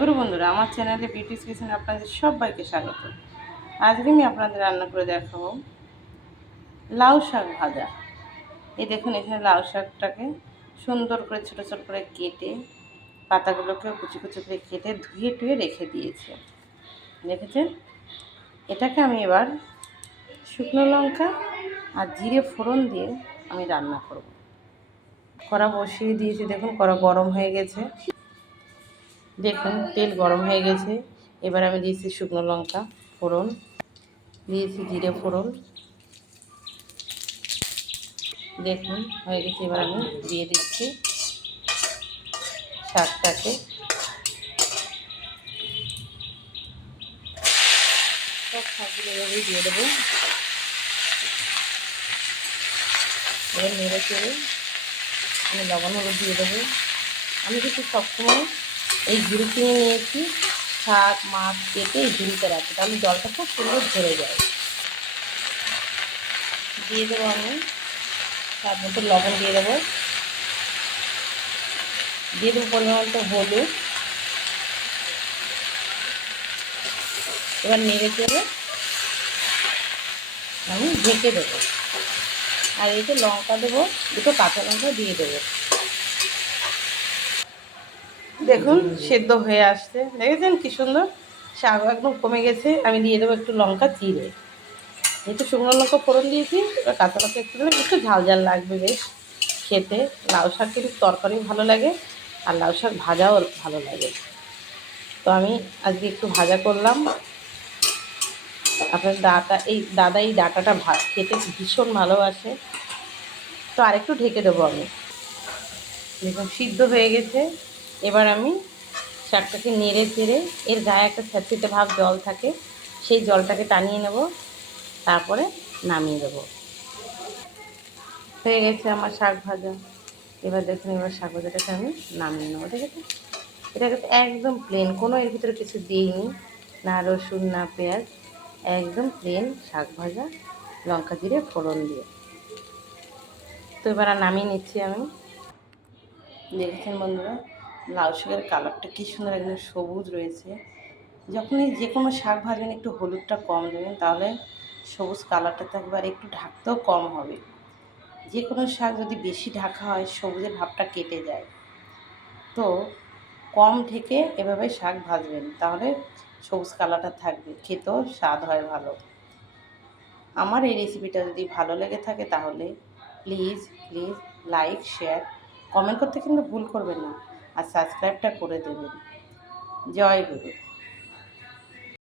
গুরু বন্ধুরা, আমার চ্যানেলে বিউটিস কিচেনে আপনাদের সবাইকে স্বাগত। আজকে আমি আপনাদের রান্না করে দেখাবো লাউ শাক ভাজা। এই দেখুন, এখানে লাউ শাকটাকে সুন্দর করে ছোটো ছোটো করে কেটে পাতাগুলোকেও কুচি কুচি করে কেটে ধুয়ে টুয়ে রেখে দিয়েছে। দেখেছেন? এটাকে আমি এবার শুকনো লঙ্কা আর জিরে ফোড়ন দিয়ে আমি রান্না করব। কড়া বসিয়ে দিয়েছি, দেখুন কড়া গরম হয়ে গেছে। দেখুন তেল গরম হয়ে গেছে। এবার আমি দিয়েছি শুকনো লঙ্কা ফোড়ন, দিয়েছি জিরে ফোড়ন। দেখুন হয়ে গেছে। এবার আমি দিয়ে দিচ্ছি শাকটাকে। সব শাকগুলো এভাবেই দিয়ে দেবো। এবার নেড়ে চেড়ে আমি লবণ হলুদ দিয়ে দেবো। আমি কিন্তু সবসময় এই ঝুড়ি কিনে নিয়েছি, শাক মাছ কেটে এই ঝুড়িতে রাখি, তাহলে জলটা খুব সুন্দর ঝরে যায়। দিয়ে দেবো আমি তার মধ্যে লবণ দিয়ে দেবো, দিয়ে দেবো পরিমাণ মতো হলুদ। এবার নেড়ে চেড়ে আমি ঢেকে দেবো। আর এই যে লঙ্কা দেবো, দুটো কাঁচা লঙ্কা দিয়ে দেবো। দেখুন সেদ্ধ হয়ে আসছে, দেখেছেন কি সুন্দর। শাক একদম কমে গেছে। আমি দিয়ে দেবো একটু লঙ্কা চিড়ে। যেহেতু শুকনো লঙ্কা ফোড়ন দিয়েছি, এবার কাঁচা লঙ্কা একটু দিলে একটু ঝাল ঝাল লাগবে বেশ খেতে। লাউ শাক কিন্তু তরকারি ভালো লাগে, আর লাউ শাক ভাজাও ভালো লাগে। তো আমি আজকে একটু ভাজা করলাম। আপনার দাদা এই ডাঁটাটা খেতে ভীষণ ভালোবাসে। তো আরেকটু ঢেকে দেবো আমি। দেখুন সিদ্ধ হয়ে গেছে। এবার আমি শাকটাকে নেড়ে চেড়ে, এর গায়ে একটা স্যাঁতসেঁতে ভাব জল থাকে, সেই জলটাকে টানিয়ে নেব, তারপরে নামিয়ে দেবো। হয়ে গেছে আমার শাক ভাজা। এবার দেখুন, এবার শাক ভাজাটাকে আমি নামিয়ে নেবো। ঠিক আছে? এটা কিন্তু একদম প্লেন, কোনো এর ভিতরে কিছু দিইনি, না রসুন না পেঁয়াজ, একদম প্লেন শাক ভাজা লঙ্কা জিরে ফোড়ন দিয়ে। তো এবার নামিয়ে নিচ্ছি আমি। দেখেছেন বন্ধুরা, লাউ শাকের কালারটা কী সুন্দর, একদম সবুজ রয়েছে। যখনই যে কোনো শাক ভাজবেন একটু হলুদটা কম দেবেন, তাহলে সবুজ কালারটা থাকবে আর একটু ঢাকতেও কম হবে। যে কোনো শাক যদি বেশি ঢাকা হয়, সবুজের ভাবটা কেটে যায়। তো কম ঢেকে এভাবে শাক ভাজবেন, তাহলে সবুজ কালারটা থাকবে, খেতেও স্বাদ হয় ভালো। আমার এই রেসিপিটা যদি ভালো লেগে থাকে, তাহলে please please like share comment করতে কিন্তু ভুল করবেন না, আর সাবস্ক্রাইবটা করে দেবেন। জয় গুরু।